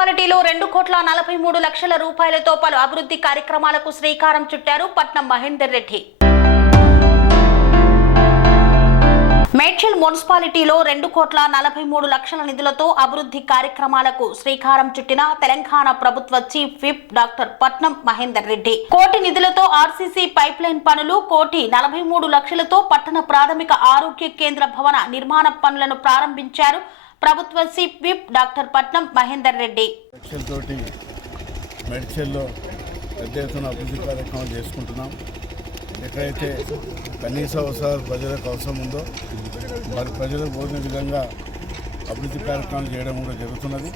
మున్సిపాలిటీలో రెండు కోట్ల నలభై మూడు లక్షల రూపాయలతో పలు అభివృద్ధి కార్యక్రమాలకు శ్రీకారం చుట్టారు పట్నం మహేందర్ రెడ్డి. మేడ్చల్ మున్సిపాలిటీలో రెండు కోట్ల నలభై మూడు లక్షల నిధులతో అభివృద్ధి కార్యక్రమాలకు శ్రీకారం చుట్టిన తెలంగాణ ప్రభుత్వ చీఫ్ విప్ డాక్టర్ పట్నం మహేందర్ రెడ్డి. కోటి నిధులతో ఆర్సీసీ పైప్ లైన్ పనులు కోటి నలభై మూడు లక్షలతో పట్టణ ప్రాథమిక ఆరోగ్య కేంద్ర భవన నిర్మాణ పనులను ప్రారంభించారు ప్రభుత్వ చీఫ్ విప్ డాక్టర్ పట్నం మహేందర్ రెడ్డి. మెడికల్ తోటి మెడిసిన్లో పెద్ద ఎత్తున అభివృద్ధి కార్యక్రమాలు చేసుకుంటున్నాం. ఎక్కడైతే కనీస అవసరాలు ప్రజలకు అవసరం ఉందో మరి ప్రజలకు పోయిన విధంగా అభివృద్ధి కార్యక్రమాలు చేయడం కూడా జరుగుతున్నది.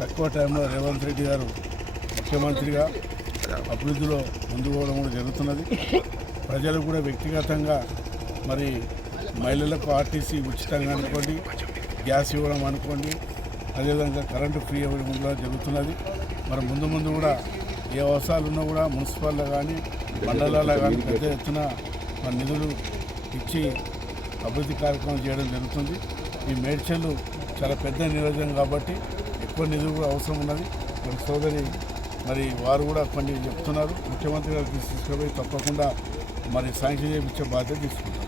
తక్కువ టైంలో రేవంత్ రెడ్డి గారు ముఖ్యమంత్రిగా అభివృద్ధిలో ముందుకు పోవడం కూడా జరుగుతున్నది. ప్రజలు కూడా వ్యక్తిగతంగా మరి మహిళలకు ఆర్టీసీ ఉచితంగా అనుకోండి గ్యాస్ ఇవ్వడం అనుకోండి అదేవిధంగా కరెంటు ఫ్రీ ఇవ్వడం కూడా జరుగుతున్నది. మరి ముందు ముందు కూడా ఏ అవసరాలు ఉన్నా కూడా మున్సిపాల్లో కానీ మండలాల్లో కానీ పెద్ద ఎత్తున మన నిధులు ఇచ్చి అభివృద్ధి కార్యక్రమం చేయడం జరుగుతుంది. ఈ మేడ్చల్ చాలా పెద్ద నియోజకం కాబట్టి ఎక్కువ నిధులు కూడా అవసరం ఉన్నది. మరి సోదరి మరి వారు కూడా కొన్ని చెప్తున్నారు. ముఖ్యమంత్రి గారు తీసుకుపోయి తప్పకుండా మరి శాంక్షన్ చేయించే బాధ్యత తీసుకుంటారు.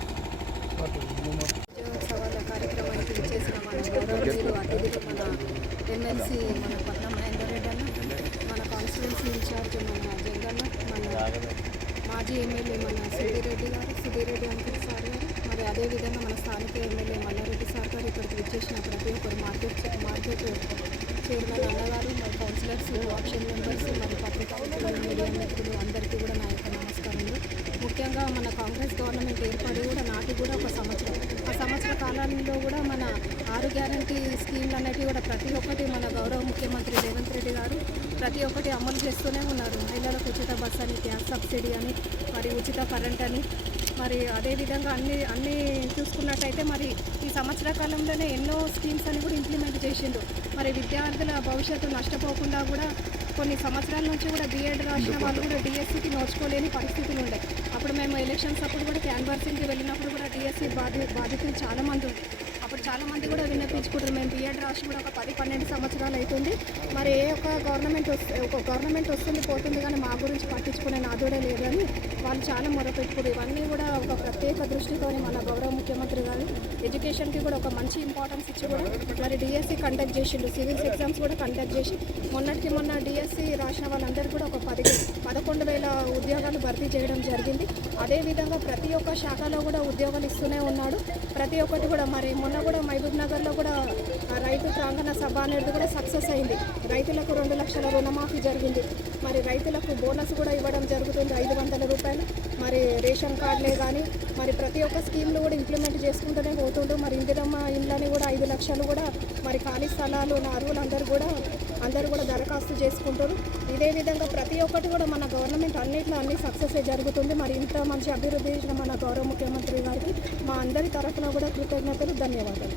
మన గౌరవనీయులు అతిథులు మన ఎమ్మెల్సీ మన పట్నం మహేందర్ రెడ్డి అన్న మన కాన్స్టిట్యున్సీ ఇన్ఛార్జ్ మన జగన్న మన మాజీ ఎమ్మెల్యే మన సుధీర్ రెడ్డి గారు సుధీర్ రెడ్డి అంకుల్ సార్ గారు మరి అదేవిధంగా మన స్థానిక ఎమ్మెల్యే మల్లారెడ్డి సార్ గారు ఇక్కడికి వచ్చేసిన ప్రతి ఒక్కరు మార్కెట్ మార్కెట్ చైర్మన్ అన్నగారు మరి కౌన్సిలర్స్ ఆప్షన్ మెంబర్స్ మరి పత్రికా మీడియా మిత్రులు అందరికీ కూడా నా యొక్క నమస్కారములు ముఖ్యంగా మన కాంగ్రెస్ గవర్నమెంట్ ఏర్పడి కూడా నాటి కూడా ఒక సంవత్సరం సంవత్సర కాలంలో కూడా మన ఆరు గ్యారంటీ స్కీమ్లు అనేటివి కూడా ప్రతి ఒక్కటి మన గౌరవ ముఖ్యమంత్రి రేవంత్ రెడ్డి గారు ప్రతి ఒక్కటి అమలు చేస్తూనే ఉన్నారు. మహిళలకు ఉచిత బస్ అని గ్యాస్ సబ్సిడీ అని మరి ఉచిత కరెంట్ అని. మరి అదేవిధంగా అన్ని అన్ని చూసుకున్నట్టయితే మరి ఈ సంవత్సర కాలంలోనే ఎన్నో స్కీమ్స్ అని కూడా ఇంప్లిమెంట్ చేసిండు మరి విద్యార్థుల భవిష్యత్తు నష్టపోకుండా కూడా కొన్ని సంవత్సరాల నుంచి కూడా బీఎడ్ రాసిన వాళ్ళు కూడా డిఎస్సికి నోచుకోలేని పరిస్థితులు ఉండే. అప్పుడు మేము ఎలక్షన్స్ అప్పుడు కూడా క్యాన్వర్సింగ్కి వెళ్ళినప్పుడు కూడా డిఎస్సి బాధి బాధితులు చాలామంది ఉండే. చాలామంది కూడా విన్నపించుకుంటారు. మేము బీఎడ్ రాసి కూడా ఒక పది పన్నెండు సంవత్సరాలు అవుతుంది మరి ఏ ఒక్క గవర్నమెంట్ వస్తే ఒక గవర్నమెంట్ వస్తుంది పోతుంది కానీ మా గురించి పట్టించుకునే నాదుడే లేదు అని వాళ్ళు చాలా మొరపెట్టుకున్నారు. ఇవన్నీ కూడా ఒక ప్రత్యేక దృష్టితోని మన గౌరవ ముఖ్యమంత్రి గారు ఎడ్యుకేషన్కి కూడా ఒక మంచి ఇంపార్టెన్స్ ఇచ్చి కూడా మరి డిఎస్సి కండక్ట్ చేసిండు. సివిల్స్ ఎగ్జామ్స్ కూడా కండక్ట్ చేసి మొన్నటికి మొన్న డిఎస్సి రాసిన వాళ్ళందరూ కూడా ఒక పది పదకొండు వేల ఉద్యోగాలు భర్తీ చేయడం జరిగింది. అదేవిధంగా ప్రతి ఒక్క శాఖలో కూడా ఉద్యోగాలు ఇస్తూనే ఉన్నాడు. ప్రతి ఒక్కటి కూడా మరి మొన్న కూడా మహబూబ్ నగర్లో కూడా రైతు ప్రాంగణ సభ అనేది కూడా సక్సెస్ అయింది. రైతులకు రెండు లక్షల రుణమాఫీ జరిగింది. మరి రైతులకు బోనస్ కూడా ఇవ్వడం జరుగుతుంది. ఐదు వందల రూపాయలు. మరి రేషన్ కార్డులే కానీ మరి ప్రతి ఒక్క స్కీమ్లు కూడా ఇంప్లిమెంట్ చేసుకుంటూనే పోతుండ్రు. మరి ఇందిరమ్మ ఇండ్లని కూడా ఐదు లక్షలు కూడా మరి ఖాళీ స్థలాలు ఉన్న అరువులు అందరూ కూడా అందరూ కూడా దరఖాస్తు చేసుకుంటారు. ఇదే విధంగా ప్రతి ఒక్కటి కూడా మన గవర్నమెంట్ అన్నింటిలో అన్ని సక్సెస్ జరుగుతుంది. మరి ఇంత మంచి అభివృద్ధి చేసిన మన గౌరవ ముఖ్యమంత్రి గారికి మా అందరి తరఫున కూడా కృతజ్ఞతలు ధన్యవాదాలు.